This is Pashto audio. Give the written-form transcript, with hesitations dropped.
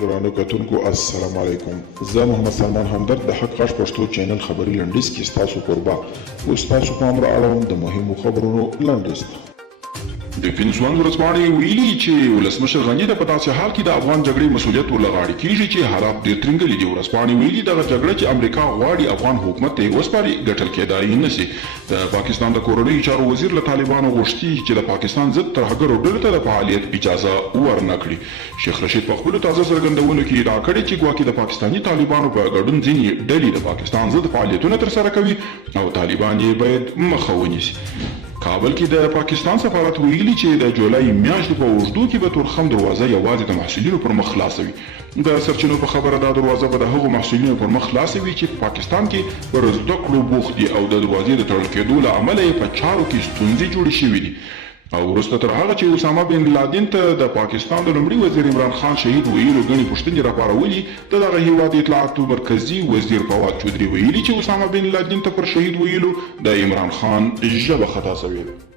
ګرانو کتونکو السلام علیکم. زه محمد سلمان همدرد د حق غږ پښتو چینل خبري لنډیز کې ستاسو کوربه اوس تاسو پام را اړوم د مهمو خبرونو لنډیز ته. د فینسوان ورځپاڼې ویلي چې ولسمشر غني د په داسې حال کې د افغان جګړې مسؤلیت ورلغاړي کیږي چې حالات ډېر ترنګلي دي. ورځپاڼې ویلي دغه جګړه چې امریکا غواړي افغان حکومت ته وسپاري ګټل کېدای نه شي. د پاکستان د کورنیو چارو وزیر له طالبانو غوښتي چې د پاکستان ضد ترهګرو ډلو ته د فعالیت اجازه ورنه کړي. شیخ رشید په خپلو تازه څرګندونو کې ادعا کړې چې ګواکې د پاکستاني طالبانو په ګډون ځینې ډلې د پاکستان ضد فعالیتونه ترسره کوي او طالبان یې باید مخه ونیسي. کابل کې د پاکستان سفارت ویلي چې د جولای میاشتې په اوږدو کې به تورخم دروازه یوازې د محصلینو پر مخ خلاصوي. د سرچینو په خبره دا دروازه به د هغو محصلینو پر مخ خلاصوي چې په پاکستان کې پر زده کړو بوخت دي او د دروازې د تړل کېدو له امله یې په چارو کې ستونزې جوړې شوې دي. او وروسته تر هغه چې اسامه بن لادن ته د پاکستان د لومړي وزیر عمران خان شهید ویلو ګڼې پوښتنې راپارولي، د دغه هیواد اطلاعاتو مرکزي وزیر فواد چودري ویلي چې اسامه بن لادن ته پر شهید ویلو د عمران خان ژبه خطا شوې ده.